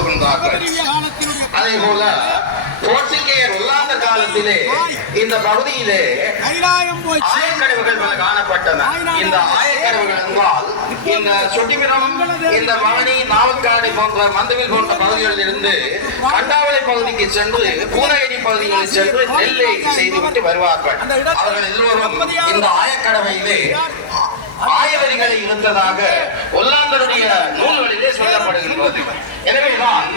கூறுகின்றார்கள். அதே போல போர்ச்சுகேயர் ஒல்லாந்த காலத்திலே இந்த பகுதியிலே ஆயக்கடவுகள் பல காணப்பட்டன. இந்த ஆயக்கடவுகள் என்றால் இந்த சொட்டிபுரம், இந்த பவனி, நாவற்காடு போன்ற மந்தவில் போன்ற பகுதிகளில் இருந்து கண்டாவளை பகுதிக்கு சென்று பூனகிரி பகுதிகளில் சென்று நெல்லை செய்துவிட்டு வருவார்கள். அவர்கள் எல்லோரும் இந்த ஆயக்கடவையிலே ஆயவரிகளை இருந்ததாக ஒல்லாந்தருடைய நூல்களிலே சொல்லப்படுகின்றது. எனவேதான்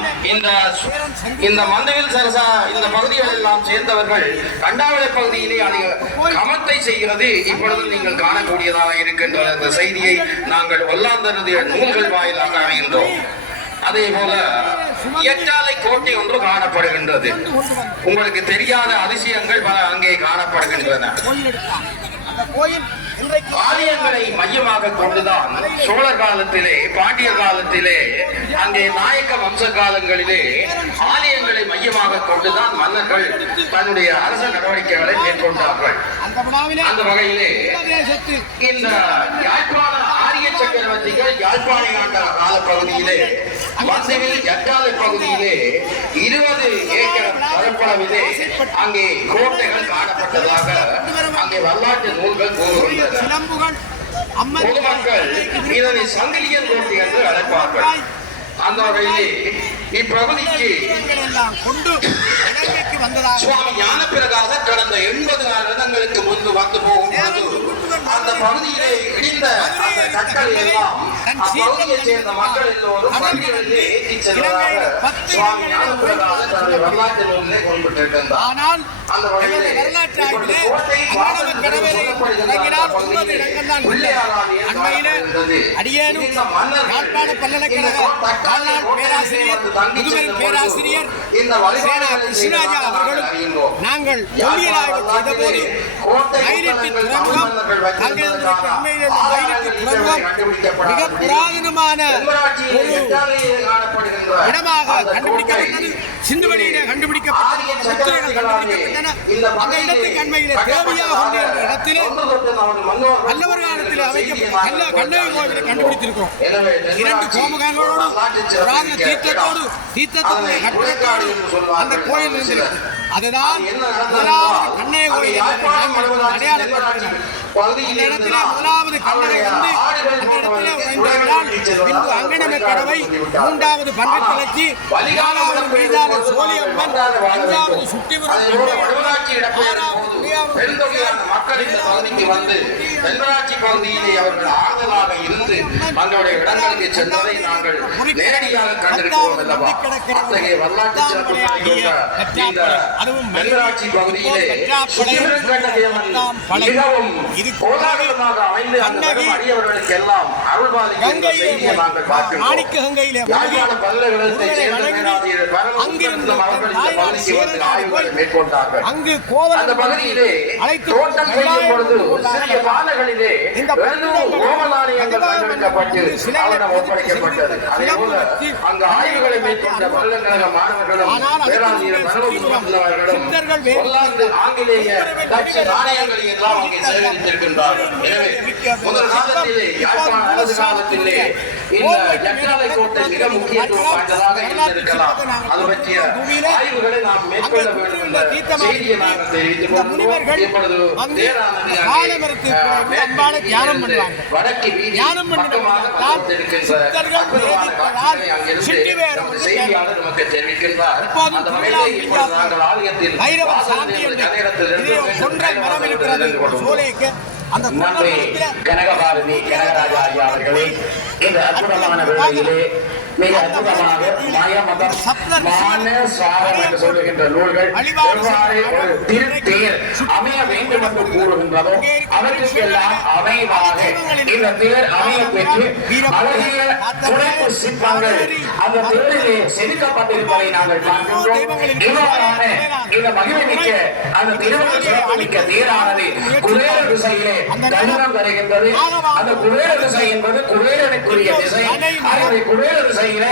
இந்த மந்தவில் சரசா இந்த பகுதிகள் எல்லாம் சேர்ந்தவர்கள் கண்டாவளை பகுதியிலே கமத்தை செய்கிறது இப்பொழுது நீங்கள் காணக்கூடியதாக இருக்கின்ற அந்த செய்தியை நாங்கள் ஒல்லாந்தருடைய நூல்கள் வாயிலாக அறிகின்றோம். அதே போல எட்டாலை கோட்டை ஒன்று காணப்படுகின்றது. உங்களுக்கு தெரியாத அதிசயங்கள் பல அங்கே காணப்படுகின்றன. ஆலயங்களை மையமாக கொண்டுதான் சோழர் காலத்திலே, பாண்டியர் காலத்திலே, அங்கே நாயக்க வம்ச காலங்களிலே ஆலயங்களை மையமாக கொண்டுதான் மன்னர்கள் தன்னுடைய அரச நடவடிக்கைகளை மேற்கொண்டார்கள். அந்த வகையிலே இந்த யாழ்ப்பாண ஆரிய சக்கரவர்த்திகள் யாழ்ப்பாணை ஆண்ட காலப்பகுதியிலே மந்தவில் எட்டாலை பகுதியிலே 20 ஏக்கர் பரப்பளவிலே அங்கே கோட்டைகள் காணப்பட்டதாக அங்கே வரலாற்று நூல்கள் கூறுகின்றன. பொதுமக்கள் இதனை சங்கிலியன் கோட்டை என்று அழைப்பார்கள். அந்த வகையிலே இப்பகுதிக்கு சுவாமி ஞானப்பிரகாச கடந்த 80 வருடங்களுக்கு முன்பு வந்து போகும்போது அந்த பகுதியிலே இடிந்த அந்த கற்களை எல்லாம் அப்பகுதியை சேர்ந்த மக்கள் எல்லோரும் வண்டிகளிலே ஏற்றி செல்வதாக சுவாமி ஞானப்பிரகாச தன்னுடைய வரலாற்று நூலிலே குறிப்பிட்டிருக்கின்றார். அந்த வகையிலே இப்பொழுது கோட்டை வாசல் பேராசிரியர் கிருஷ்ணராஜா அவர்களும் நாங்கள் மிக புராதனமான இடமாக கண்டுபிடிக்கப்பட்டது. சிந்துவெளியிலே கண்டுபிடிக்கப்பட்டன. அந்த இடத்துக்கு அண்மையிலே தேவையாக உள்ள இடத்திலே பல்லவர் காலத்தில் அமைக்கப்பட்ட கண்ணகி கோவிலை கண்டுபிடித்திருக்கிறோம். 2 கோமுகங்களோடு புராதன தீர்த்தத்தோடு கட்டடத்தோடு அந்த கோயில் இருந்திருக்கு. அதுதான் முதலாவது கண்ணகி கோயில் அடையாளப்படுத்தினார். இந்த இடத்திலே முதலாவது கண்ணகை வந்து அந்த இடத்திலே உறைந்திருந்தால் பின்பு அங்கனமே கடவை, 3வது பங்கத்தலச்சி, 4வது மீதான சோழியம்மன், 5வது சுட்டிபுரம், 6வது மக்கள் இந்த பகுதிக்கு வந்து தென்மராட்சி பகுதியிலே அவர்கள் ஆறுதலாக இருந்து தங்களுடைய இடங்களுக்கு சென்றதை நாங்கள் நேரடியாக கண்டிருக்கிறோம். அத்தகைய வரலாற்று சிறப்பு தென்மராட்சி பகுதியிலே மிகவும் கோலாகலமாக அமைந்து அந்த அடியவர்களுக்கு எல்லாம் அருள்பாலிக்கின்ற செய்தியை நாங்கள் பார்க்கிறோம். யாழ்ப்பாண பல்கலைக்கழகத்தை சேர்ந்த பேராசிரியர் ஆய்வுகளை மேற்கொண்டார்கள். அந்த பகுதியிலே தோட்டம் செய்யும் பொழுது சிறிய பானைகளிலே 700 ஓம நாணயங்கள் கண்டெடுக்கப்பட்டு அவரிடம் ஒப்படைக்கப்பட்டது. அதேபோல அங்கு ஆய்வுகளை மேற்கொண்ட பல்கலைக்கழக மாணவர்களும் பேராசிரியர் மனோஜ் ஒல்லாந்து ஆங்கிலேய டச்சு நாணயங்களை எல்லாம் அங்கே சேகரித்திருக்கின்றார்கள். எனவே முதல் காலத்திலே யாழ்ப்பாண அரசு காலத்திலே இந்த எட்டாலை கோட்டை மிக முக்கியத்துவம் வாய்ந்ததாக இருந்திருக்கலாம். அது பற்றிய ஆய்வுகளை நாம் மேற்கொள்ள வேண்டும் என்ற செய்தியை நாங்கள் தெரிவித்துக் கொள்கிறோம். இப்பொழுது வடக்கு வீதி பக்கமாக செய்தியாளர் நமக்கு தெரிவிக்கின்றார். அந்த வகையிலே இப்பொழுது நாங்கள் ஆலயத்தில் நன்றி கனகபாரதி கனகராஜா ஐயா அவர்களே. இந்த அற்புதமான வேளையிலே மிக அற்புதமாக மயமதம் மான சாரம் என்று சொல்லுகின்ற நூல்கள் எவ்வாறு ஒரு திருத்தேர் அமைய வேண்டும் என்று கூறுகின்றதோ அவற்றுக்கெல்லாம் அமைவாக இந்த தேர் அமைய பெற்று அழகிய துடைப்பு சிற்பங்கள் அந்த தேரிலே செதுக்கப்பட்டிருப்பதை நாங்கள் பார்க்கின்றோம். இவ்வாறான இந்த மகிமை மிக்க அந்த திருமண சிறப்பு மிக்க தேரானது குபேர திசையிலே தருணம் தருகின்றது. அந்த குபேர திசை என்பது குபேரனுக்குரிய திசை. ஆகவே குபேர திசையில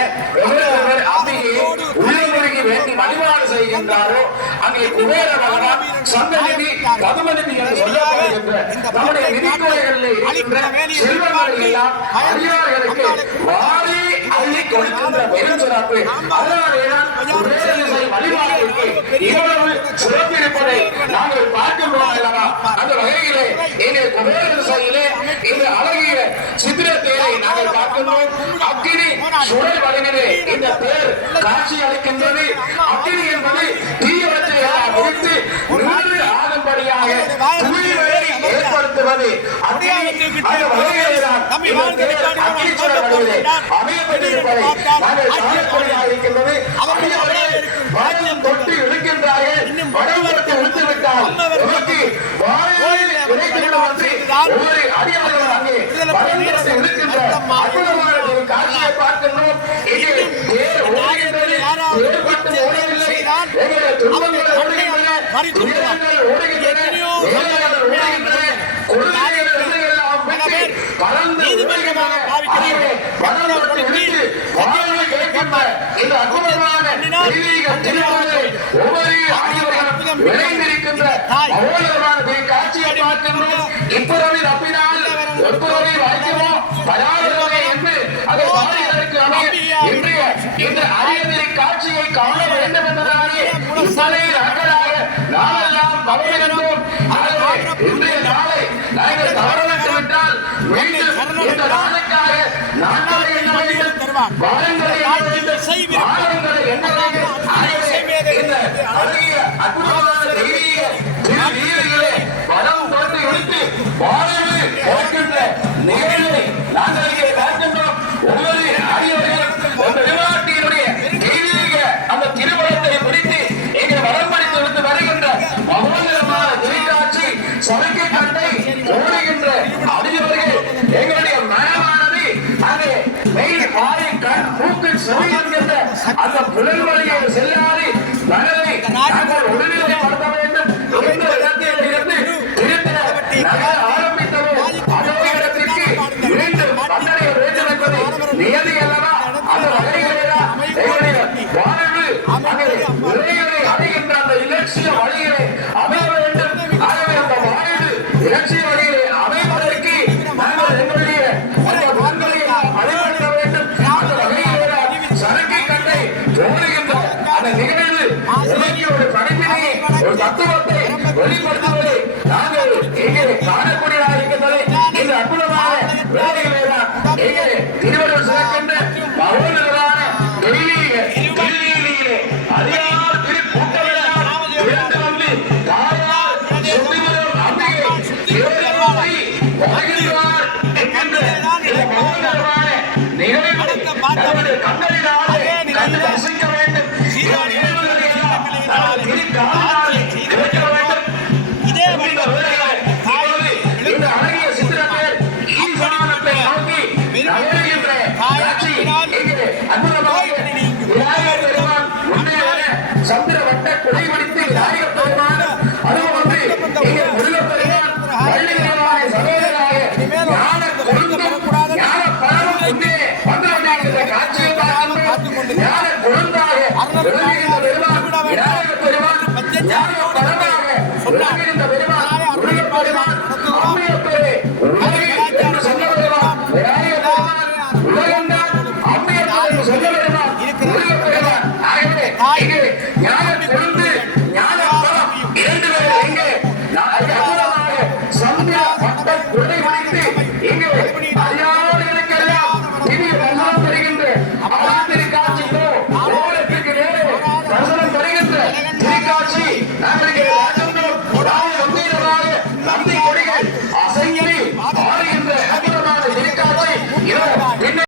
எவ்வளவு அம்பிகையை உள்ளுமுருகி வேண்டி வழிபாடு செய்கின்றாரோ அங்கே குபேர பகவான் சங்கநிதி பதுமநிதி என்று சொல்லப்படுகின்ற நம்முடைய நிதித்துறைகளில் இருக்கின்ற செல்வங்களை எல்லாம் அடியார்களுக்கு வாரி அள்ளி கொடுக்கின்ற பெருஞ்சிறப்பு. அதனாலேதான் குபேரதிசை வழிபாட்டிற்கு இவ்வளவு சிறப்பு இருப்பதை நாங்கள் பார்க்கின்றோம் அல்லவா? அந்த வகையிலே எங்கள் குபேரதிசையிலே இந்த அழகிய சித்திர தேரை நாங்கள் பார்க்கின்றோம். அக்கினி சுடர் வழியிலே இந்த தேர் காட்சி அளிக்கின்றது. அக்கினி என்பது தீயவற்றை எல்லாம் முடித்து நின்று ஆகும்படியாக தூய்மையை ஏற்படுத்துவது. அந்த வகையிலேதான் இந்த தேர் அக்கினி சுடர் வழியிலே அமையப்பட்டிருப்பதை நாங்கள் காணக்கூடியதாக இருக்கின்றது. வாயம் தொட்டு இழுக்கின்றார்கள். வடம் தொட்டு இழுத்து விட்டால் உனக்கு வாயில் கிடைக்கின்றோம் என்று ஒவ்வொரு அடியார்கள் அங்கே வடம் தொட்டு இழுக்கின்ற அற்புதமான ஒரு காட்சியை பார்க்கின்றோம். இது தேர் ஓடுகின்றது. தேர் மட்டும் ஓடவில்லை. எங்களுடைய துன்பங்கள் ஓடுகின்றன. துயரங்கள் ஓடுகின்றன. வேதனைகள் ஓடுகின்றன. கொடுமைகள் எல்லாம் விட்டு பறந்து ஓடுகின்றன. ஆகவே வடம் தொட்டு இழுத்து வாயில் கிடைக்கின்ற இந்த அற்புதமான தெய்வீக திருமணங்களை ஒவ்வொரு ஆகியோர்களும் விளைந்திருக்கின்ற மகோதரமான காட்சியை பார்க்கின்றோம். இப்புறவி தப்பினால் ஒப்புரவை வாய்க்குமோ பராதரவை என்று அதை பாடுவதற்கு அமைய இன்றைய இந்த அரியதிரி காட்சியை காண வேண்டும் என்பதாலே இத்தனை நாட்களாக நாளெல்லாம் பகிர்ந்தோம். ஆகவே இன்றைய நாளை நாங்கள் தவறவிட்டு விட்டால் மீண்டும் இந்த நாளுக்காக நாட்களை என்ன வேண்டும், வாரங்களை என்ன வேண்டும், வாரங்களை என்ன வேண்டும். இந்த அழகிய அற்புதமான தெய்வீக திருவீரர்களே படம் தொட்டு எடுத்து வாழ்வு போக்கின்ற நிகழ்வை நாங்கள் இங்கே பார்க்கின்றோம். ஒவ்வொரு அடியவர்களும் பெருமாட்டியினுடைய தெய்வீக அந்த திருமணத்தை பிடித்து இங்கே வரம்படித்து விட்டு வருகின்ற மகோதரமான திருக்காட்சி சமைக்கை கண்டை ஓடுகின்ற அடியவர்கள் எங்களுடைய மனமானது அங்கே மெய் வாயை கண் மூக்கில் சுவை என்கின்ற அந்த புலல் வழியை செல்லாது மனதை நாங்கள் ஒருநிலைப்படுத்த வேண்டும். எந்த இடத்தில் இருந்து திருத்த நகர ஆரம்பித்தவோ அதே இடத்திற்கு மீண்டும் வந்தடைய வேண்டும் என்பது நியதி அல்லவா? அந்த வகையிலேதான் எங்களுடைய வாழ்வு அங்கே உரைகளை அடைகின்ற அந்த இலட்சிய வழிகளை அமைய வேண்டும். ஆகவே அந்த வாழ்வு இலட்சிய வழிகளை அமைவதற்கு நாங்கள் எங்களுடைய அந்த மக்களை வழிபடுத்த வேண்டும். அந்த வகையிலேதான் சரக்கை கண்டை ஓடுகின்ற அந்த நிகழ்வு உலகிய ஒரு படிப்பினையை ஒரு தத்துவத்தை வெளிப்படுத்துவதை நாங்கள் இங்கே காணக்கூடியதாக இருக்கின்றது. இந்த அற்புதமான வேலைகளேதான் இங்கே திருவள்ளுவர் சிறக்கின்ற மகோதரமான தெய்வீக திருநீதியிலே அதிகார் திருக்கூட்டமெல்லாம் திரண்டு வந்து தாயார் சுத்திவரும் அம்பிகை தேவதை வருகின்றார் என்கின்ற இந்த மகோதரமான நிகழ்வுகளை நம்முடைய கண்களினாலே கண்டு ரசிக்க வேண்டும். இந்த அழகிய சித்திரத்தில் ஈசானத்தை நோக்கி நகருகின்ற காட்சி இங்கே அற்புதமாக விநாயகர் பெருமான் முன்னேற சந்திர வட்ட குடை பிடித்து விநாயகர் பெருமான் அதுவும் வந்து இங்கே முருகப் பெருமான் வள்ளியமான சகோதரராக ஞான கொழுந்தும் ஞான பரமும் முன்னே வந்து கொண்டிருக்கின்ற காட்சியை பார்க்கின்றோம். ஞான கொழுந்தாக விளங்குகின்ற பெருமான் விநாயகர் பெருமான் ஞான பரமாக விளங்குகின்ற பெருமான் முருகப் பெருமான் அம்மையப்பரே உலகில் என்று சொல்ல பெருமான் விநாயகர் பெருமான் உலகந்தான் அம்மையப்பர் என்று சொல்ல பெருமான் முருகப் பெருமான். ஆகவே இங்கே ஞான கொழுந்து ஞான பரம் இரண்டு பேர் எங்கே அற்புதமாக சந்திர பட்ட குடை பிடித்து இங்கே அறியாதவர்களுக்கெல்லாம் திடீர் தரிசனம் தருகின்ற அழகு காட்சிக்கோ ஓரத்திற்கு நேரே தரிசனம் தருகின்ற திருக்காட்சி நாங்கள்